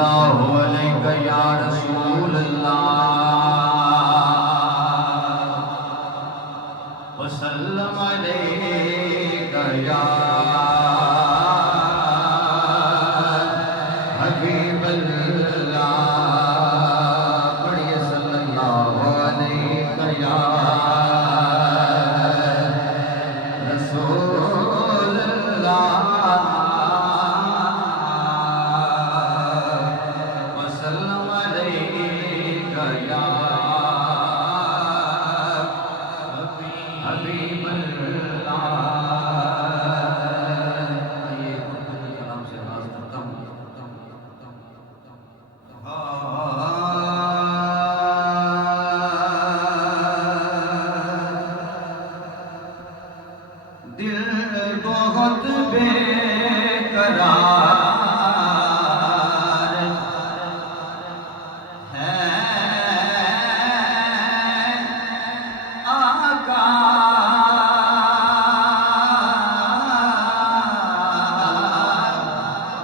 اللہ علیہ یا رسول اللہ وسلم علیہ یا حبیب اللہ پڑھئے صلی اللہ علیہ یا رسول اللہ وسلم علیہ یا حبیب اللہ یہ قرآن کلام سے آغاز کرتا ہوں دل بہت بے قرار ہے آقا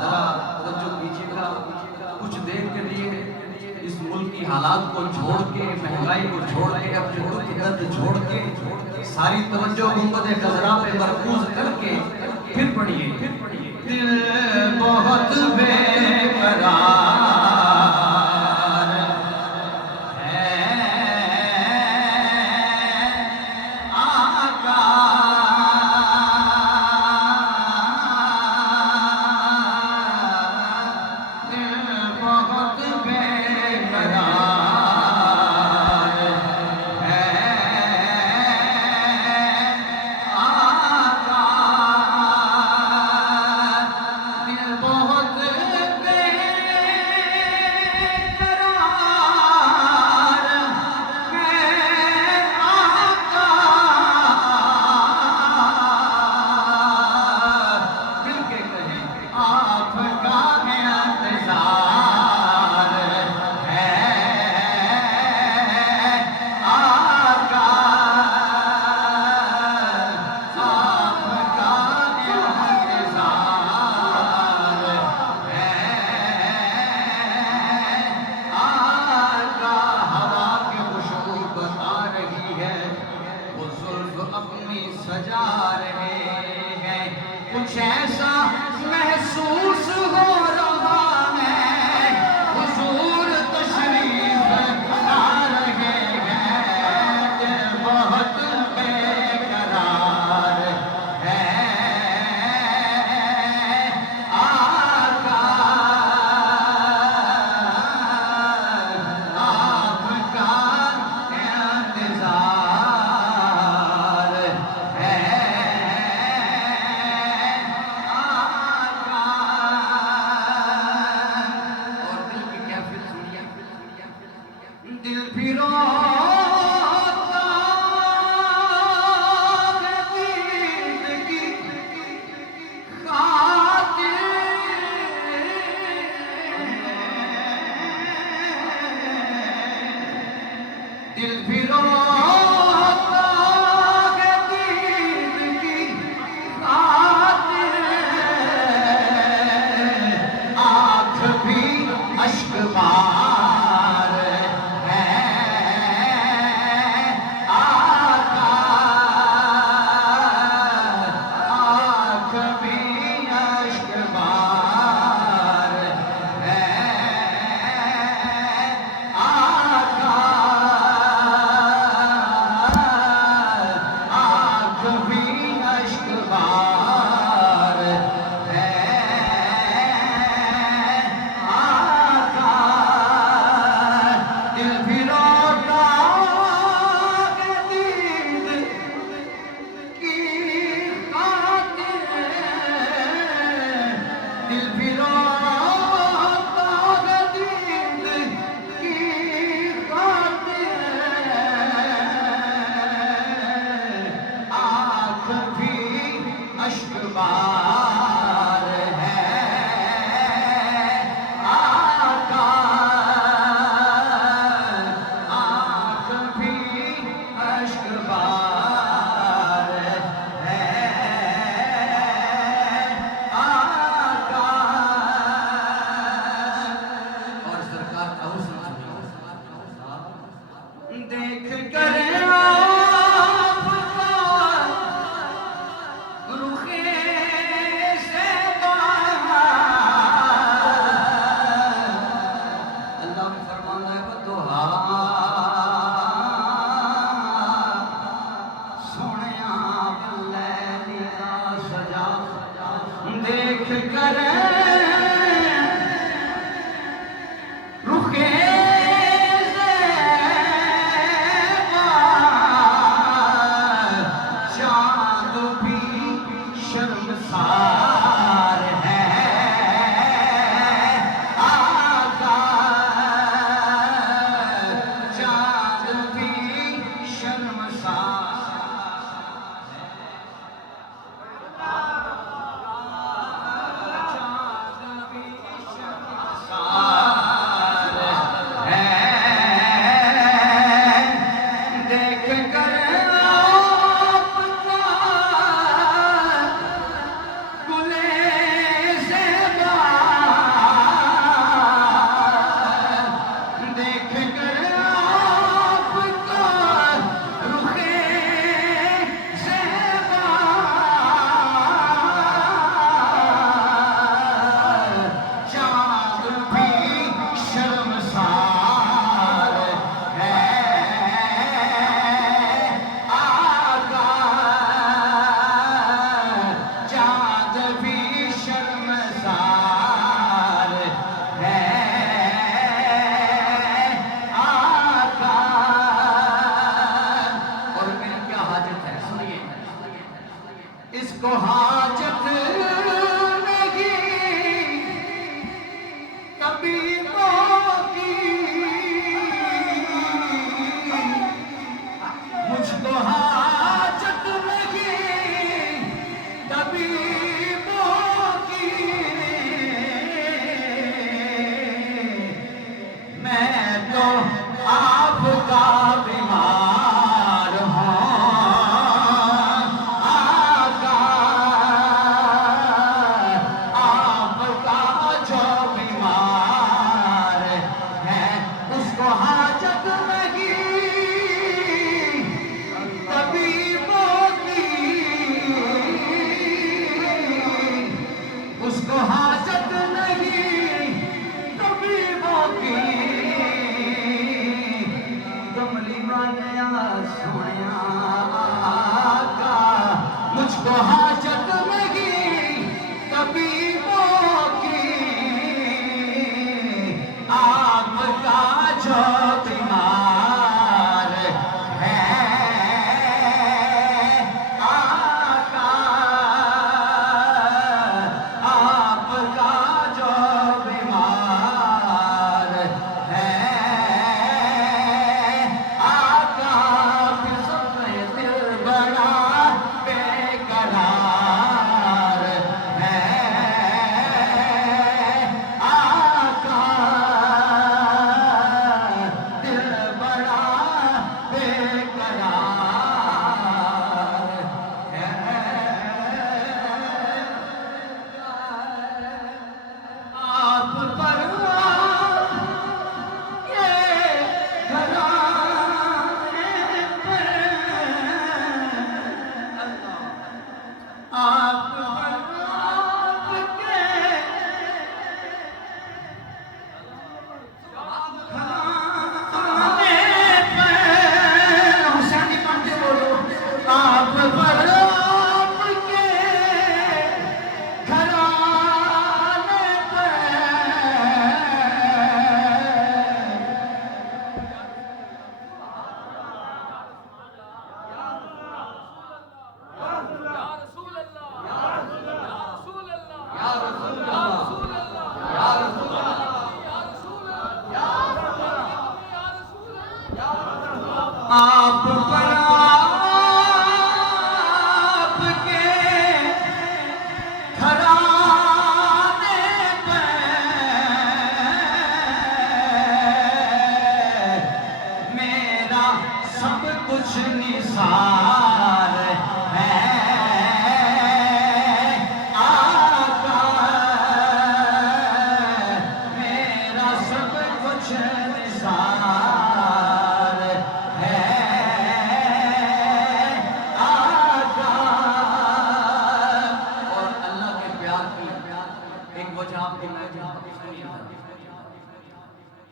ذرا توجہ کیجیے گا کچھ دیر کے لیے اس ملک کی حالات کو چھوڑ کے مہنگائی کو چھوڑ کے اپنے دکھ درد چھوڑ کے ساری توجہ گنبد خضرا پہ مرکوز کر کے پھر پڑھیے دل بہت بے قرار ہے آقا دل بہت بے قرار ہے آقا دل بہت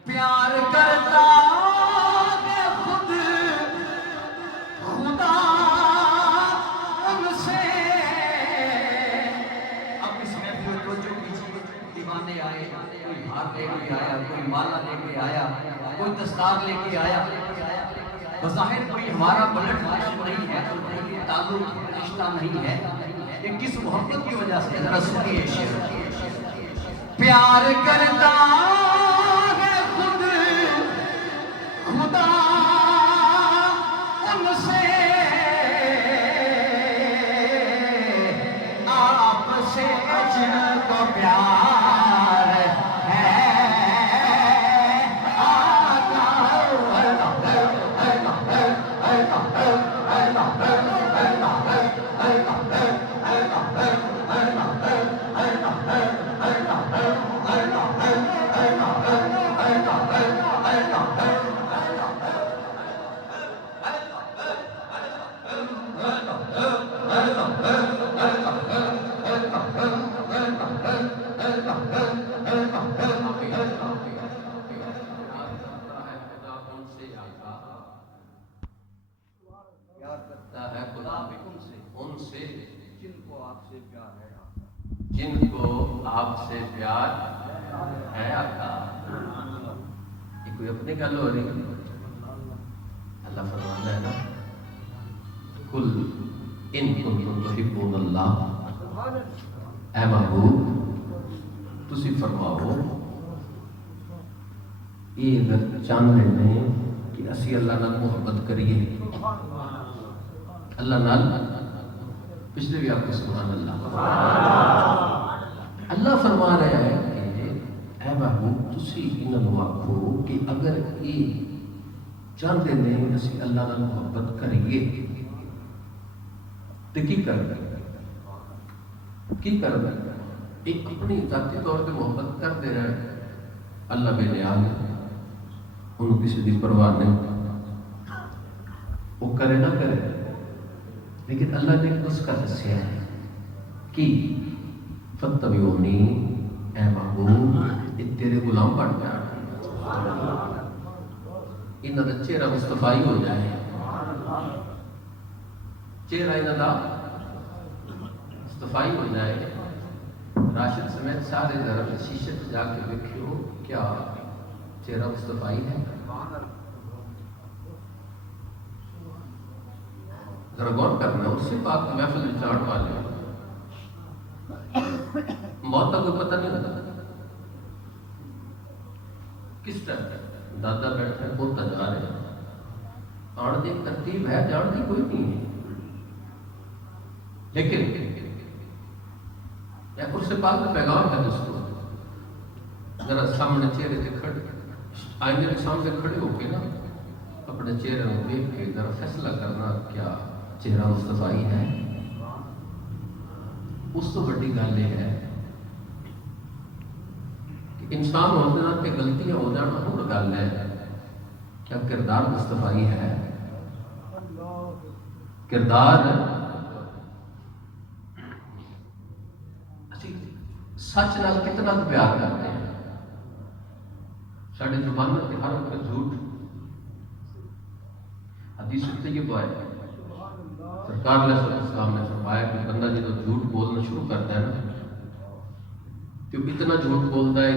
پیار کرتا ہے خود خدا ان سے. اب اس محفل میں توجہ کیجیے. دیوانے آئے, کوئی ہار لے کے آیا, کوئی مالا لے کے آیا, کوئی دستار لے کے آیا. بظاہر کوئی ہمارا بلڈ ریلیشن نہیں ہے, کوئی تعلق رشتہ نہیں ہے. یہ کس محبت کی وجہ سے؟ ذرا سنیے شعر. پیار کرتا ہے خود خدا ان سے, آپ سے جن کو پیار ہے آقا. جن کو آپ سے پیار ہے آقا. یہ کوئی اپنی گل ہو رہی. اللہ فرماتا ہے نا, کل ان کنتم تحبون اللہ, اے محبوب تسی فرماؤ یہ اگر چاہتے ہیں کہ اسی اللہ نال محبت کریے, اللہ نال. پچھلے بھی آپ کو سبحان اللہ. اللہ فرما رہا ہے کہ اے محبوب تسی انہوں آکھو کہ اگر یہ چاہتے ہیں اسی اللہ نال محبت کریے تو کی کر ایک اپنی ذاتی طور پہ محبت کرتے رہے. اللہ بے نیاز ہے, انہوں کسی دی پرواہ نہیں, وہ کرے نہ کرے, لیکن اللہ نے اس کا دسیا ہے کہ فاتبعونی, اے محبوب یہ تیرے غلام بن جا, انہاں دا چہرہ مصطفی ہو جائے, چہرہ انہاں دا مصطفی ہو جائے. راشد سمیت سارے گھر شیشے پہ جا کے دیکھو کیا چہرہ مصطفی ہے. ذرا غور کرنا, اس سے پاک محفل میں چاڑ والے موت کا کوئی پتہ نہیں ہوتا. کس طرح دادا بیٹھے ہیں, پوتا جا رہے ہیں, آن دی ترتیب ہے, جان کی کوئی نہیں ہے. لیکن اس سے پاک کا پیغام ہے دوستوں. ذرا سامنے چہرے سے کھڑے, آئینے کے سامنے کھڑے ہو کے نا اپنے چہرے کو دیکھ کے ذرا فیصلہ کرنا کیا چہرہ مصطفی ہے. اس تو بڑی گل یہ ہے کہ انسان ہوتے نا کہ غلطیاں ہو جانا اور گل ہے, کیا کردار مصطفی ہے. کردار سچ نال کتنا پیار کرتے ہیں. ساڑھے زبان کے ہر وقت جھوٹ. حدیث طیبہ ہے, سرکار علیہ السلام نے فرمایا کہ بندہ جب جھوٹ بولنا شروع کرتا ہے نا, تو اتنا جھوٹ بولتا ہے,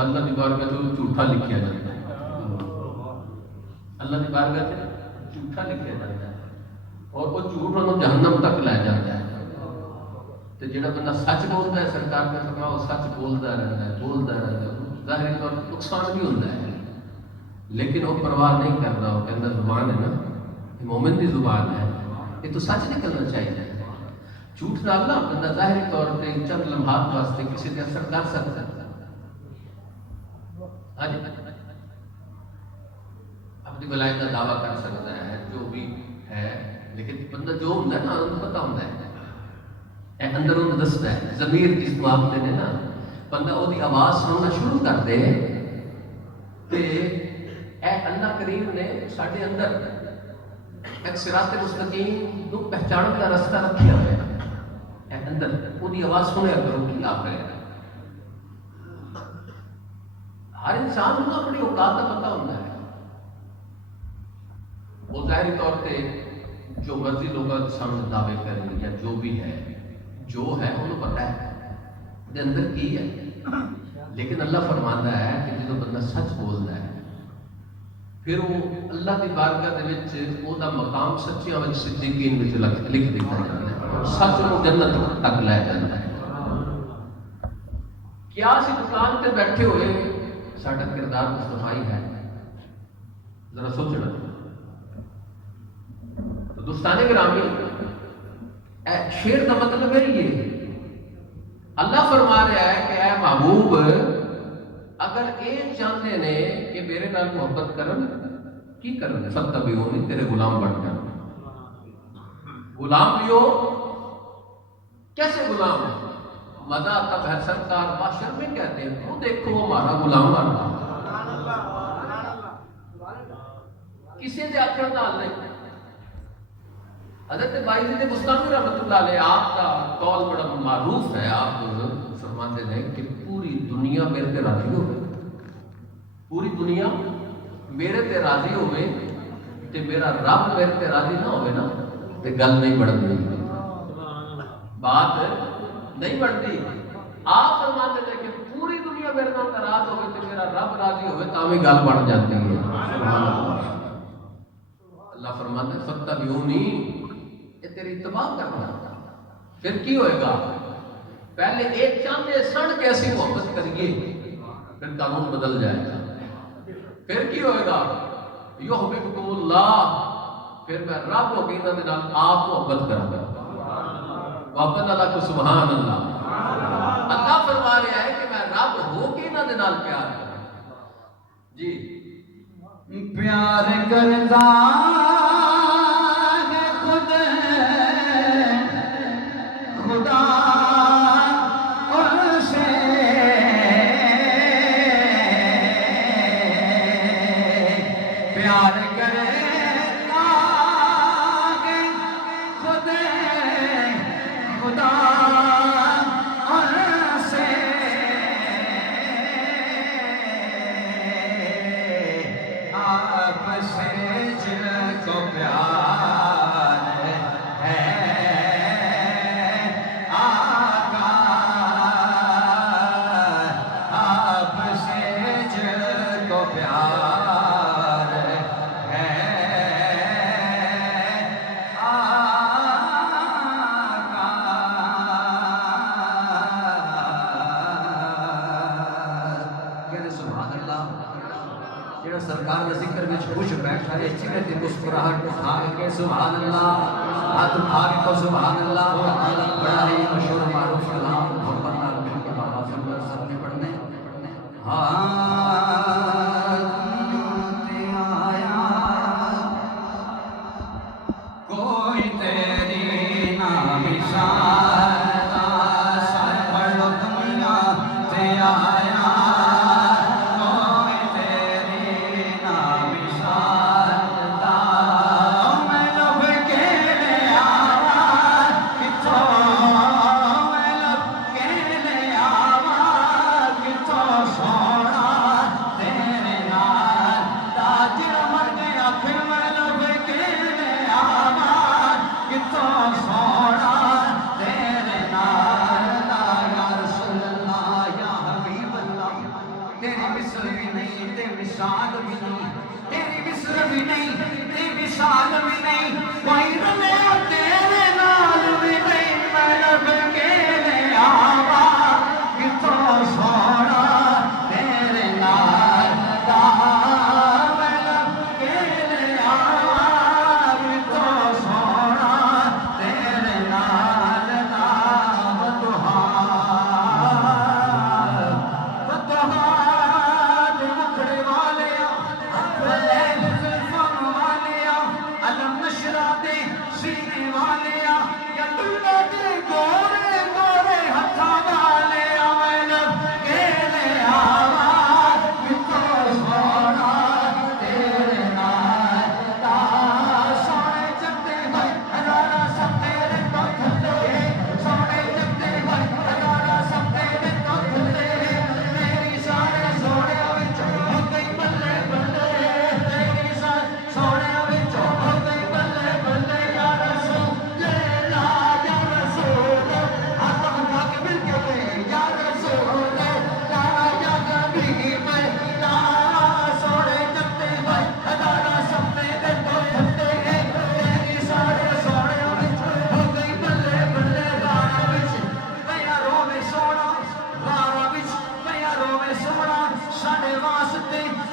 اللہ کی بارگاہ میں جھوٹا لکھا جاتا ہے. اللہ کی بارگاہ میں جھوٹا لکھا جاتا ہے, اور وہ جھوٹ انہوں جہنم تک لے جاتا ہے. تو جڑا بندہ سچ بولتا ہے, سرکار نے فرمایا وہ سچ بولتا رہتا ہے, ظاہری طور پر نقصان بھی ہوتا ہے, لیکن وہ پرواہ نہیں کرتا. وہ کہتا زبان ہے نا, یہ مومن کی زبان ہے, یہ تو سچ نکلنا چاہیے. جھوٹ نال نا بندہ ظاہری طور پہ چند لمحات واسطے کسی پہ اثر کر سکتا ہے, اپنی بلائی کا دعویٰ کر سکتا ہے, جو بھی ہے, لیکن بندہ جو ہوتا ہے نا انہیں پتہ ہوتا ہے, اندر انہیں دستا ہے. ضمیر جس کو آپ نے نا, بندہ وہ دی آواز سننا شروع کر دے تے اے اللہ کریم نے ساڈے اندر ایک صراط مستقیم کو پہچان کا راستہ رکھا ہوا ہے. اے اندر وہ دی آواز سنیا کرو کہ آپ رہے. ہر انسان کو اپنی اوقات کا پتہ ہوتا ہے. وہ ظاہری طور پہ جو مرضی لوگوں کے سامنے دعوے کریں یا جو بھی ہے انہوں پتہ ہے دے اندر کی ہے. لیکن اللہ فرماتا ہے کہ جب بندہ سچ بولتا ہے پھر وہ اللہ کی بارگاہ دے وچ وہ دا مقام سچیاں وچ صدیقین وچ لکھ دیتا ہے. سچ کو جنت تک لے جاتا ہے. کیا اسی دکان تے بیٹھے ہوئے ساڈا کردار مصطفی ہے؟ ذرا سوچنا. تو دوستان گرامی شعر کا مطلب ہے یہ اللہ فرما رہا ہے کہ اے محبوب اگر یہ چاہتے نے کہ میرے نال محبت کرن کی کرن فتبعونی تیرے غلام بن جان. غلام بھی ہو کیسے غلام ہے؟ مزہ تب ہے سرکار معاشر میں کہتے ہیں تو دیکھو ہمارا غلام بن رہا کسی نے آخر نال نہیں. حضرت بائی مستقبل رحمۃ اللہ علیہ آپ کا قول بڑا معروف ہے. آپ فرماتے ہیں کہ پوری دنیا میرے تے راضی ہو, پوری دنیا میرے تے راضی ہوئے تے میرا رب میرے تے راضی نہ ہوئے نا تے گل نہیں بڑھتی, بات نہیں بڑھتی. آپ فرماتے ہیں کہ پوری دنیا میرے نال ناراض ہوئے تے میرا رب راضی ہوئے تا بھی گل بڑھ جاتی ہے. اللہ فرماتے ہیں فتبعونی تیری اتباع کرنا. پھر کی ہوئے گا؟ پہلے ایک چاندے سڑ کے ایسی محبت کریے پھر قانون بدل جائے گا. پھر کی ہوئے گا؟ یحببکم اللہ, پھر میں رب ہو کے انہاں دے نال آپ محبت کروں گا. محبت اللہ کو سبحان اللہ. اللہ فرما رہا ہے کہ میں رب ہو کے انہاں دے نال پیار کروں. جی پیار کرتا سرکار کا ذکر میں خوش بیٹھا ہے چہرے تے مسکراہٹ اٹھا کے سبحان اللہ, ہاتھ اٹھا کے تو سبحان اللہ. بڑا ہی مشہور معروف کلام محمد نال مل کے بابا فرمان صاحب نے پڑھنے. کوئی تیری نام شان سر پڑھ دنیا تے آیا. سینے والے یا اللہ دے گور